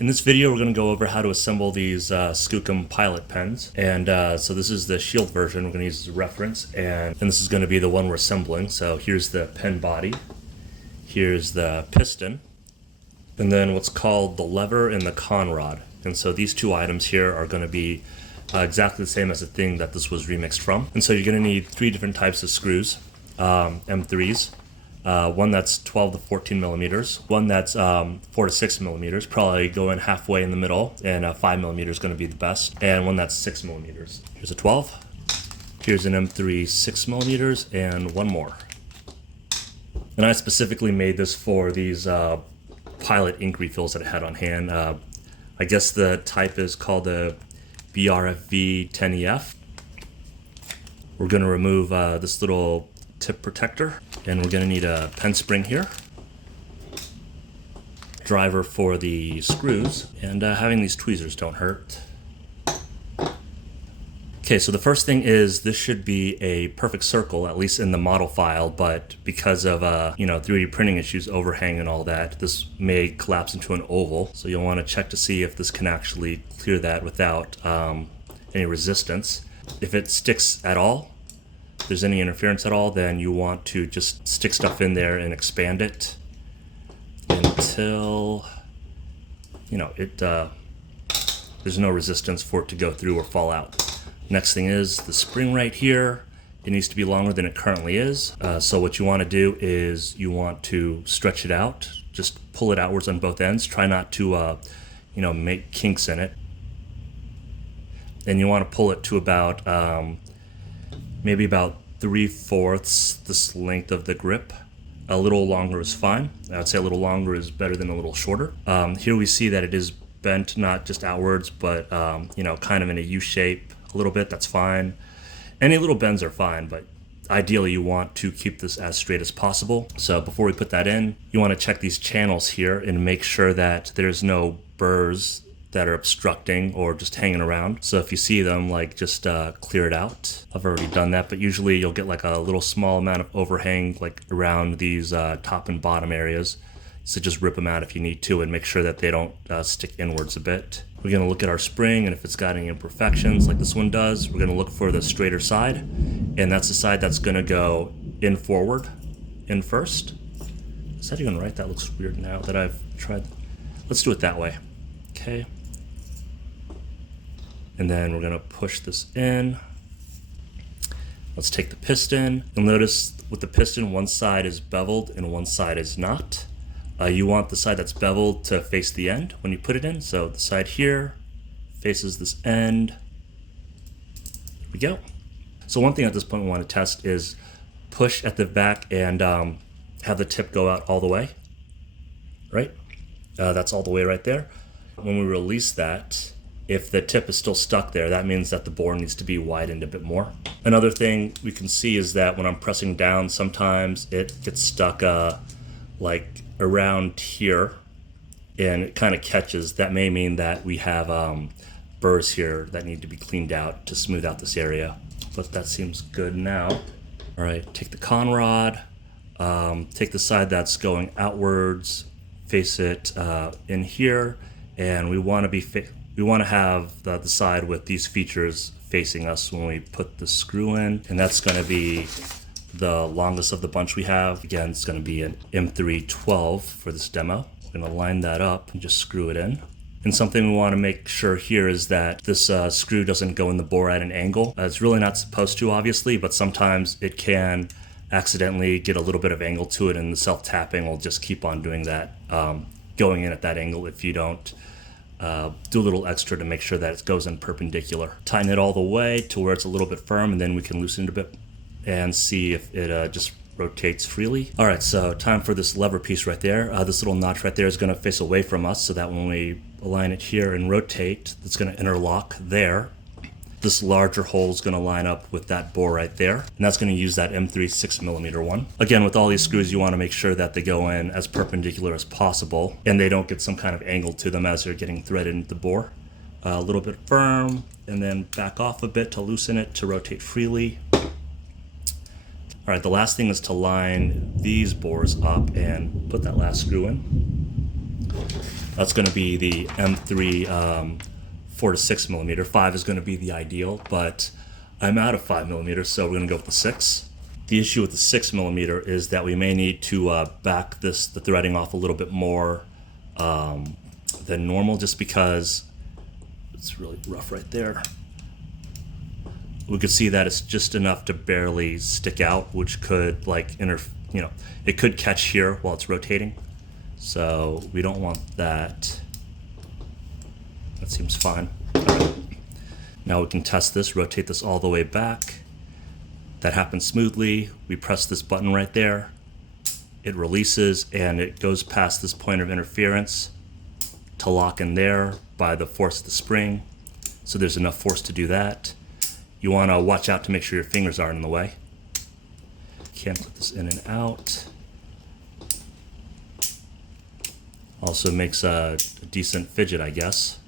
In this video, we're going to go over how to assemble these Skookum pilot pens. And so this is the shield version we're going to use as a reference. And this is going to be the one we're assembling. So here's the pen body. Here's the piston. And then what's called the lever and the con rod. And so these two items here are going to be exactly the same as the thing that this was remixed from. And so you're going to need three different types of screws, M3s. One that's 12 to 14 millimeters, one that's 4 to 6 millimeters, probably going halfway in the middle, and 5 millimeters is going to be the best, and one that's 6 millimeters. Here's a 12, here's an M3 6 millimeters, and one more. And I specifically made this for these pilot ink refills that I had on hand. I guess the type is called the BRFV 10EF. We're going to remove this little tip protector, and we're going to need a pen spring here, driver for the screws, and having these tweezers don't hurt. Okay, so the first thing is this should be a perfect circle, at least in the model file, but because of 3D printing issues, overhang and all that, this may collapse into an oval. So you'll want to check to see if this can actually clear that without any resistance. If it sticks at all, if there's any interference at all, then you want to just stick stuff in there and expand it until there's no resistance for it to go through or fall out. Next thing is the spring right here. It needs to be longer than it currently is. So what you want to do is you want to stretch it out. Just pull it outwards on both ends. Try not to make kinks in it. And you want to pull it to about maybe about 3/4 this length of the grip. A little longer is fine. I would say a little longer is better than a little shorter. Here we see that it is bent not just outwards, but kind of in a U shape a little bit. That's fine. Any little bends are fine, but ideally you want to keep this as straight as possible. So before we put that in, you want to check these channels here and make sure that there's no burrs that are obstructing or just hanging around. So if you see them, just clear it out. I've already done that, but usually you'll get a little small amount of overhang around these top and bottom areas. So just rip them out if you need to and make sure that they don't stick inwards a bit. We're gonna look at our spring, and if it's got any imperfections like this one does, we're gonna look for the straighter side, and that's the side that's gonna go in forward, in first. Is that even right? That looks weird now that I've tried. Let's do it that way, okay? And then we're gonna push this in. Let's take the piston. You'll notice with the piston, one side is beveled and one side is not. You want the side that's beveled to face the end when you put it in. So the side here faces this end. Here we go. So one thing at this point we want to test is push at the back and have the tip go out all the way, right? That's all the way right there. When we release that, if the tip is still stuck there, that means that the bore needs to be widened a bit more. Another thing we can see is that when I'm pressing down, sometimes it gets stuck around here and it kind of catches. That may mean that we have burrs here that need to be cleaned out to smooth out this area, but that seems good now. All right, take the con rod, take the side that's going outwards, face it in here, and we want to have the side with these features facing us when we put the screw in, and that's going to be the longest of the bunch we have. Again, it's going to be an M312 for this demo. We're going to line that up and just screw it in. And something we want to make sure here is that this screw doesn't go in the bore at an angle. It's really not supposed to, obviously, but sometimes it can accidentally get a little bit of angle to it, and the self-tapping will just keep on doing that, going in at that angle if you don't do a little extra to make sure that it goes in perpendicular. Tighten it all the way to where it's a little bit firm, and then we can loosen it a bit and see if it just rotates freely. All right, so time for this lever piece right there. This little notch right there is going to face away from us, so that when we align it here and rotate, it's going to interlock there. This larger hole is going to line up with that bore right there, and that's going to use that M3 6 millimeter one. Again, with all these screws, you want to make sure that they go in as perpendicular as possible, and they don't get some kind of angle to them as they're getting threaded into the bore. A little bit firm, and then back off a bit to loosen it to rotate freely. All right, the last thing is to line these bores up and put that last screw in. That's going to be the M3 4 to 6 millimeter. 5 is going to be the ideal, but I'm out of 5 millimeters, so we're going to go with the 6. The issue with the 6 millimeter is that we may need to back the threading off a little bit more than normal, just because it's really rough right there. We could see that it's just enough to barely stick out, which could like it could catch here while it's rotating. So we don't want that. That seems fine. Right. Now we can test this, rotate this all the way back. That happens smoothly. We press this button right there. It releases and it goes past this point of interference to lock in there by the force of the spring. So there's enough force to do that. You want to watch out to make sure your fingers aren't in the way. Can't put this in and out. Also makes a decent fidget, I guess.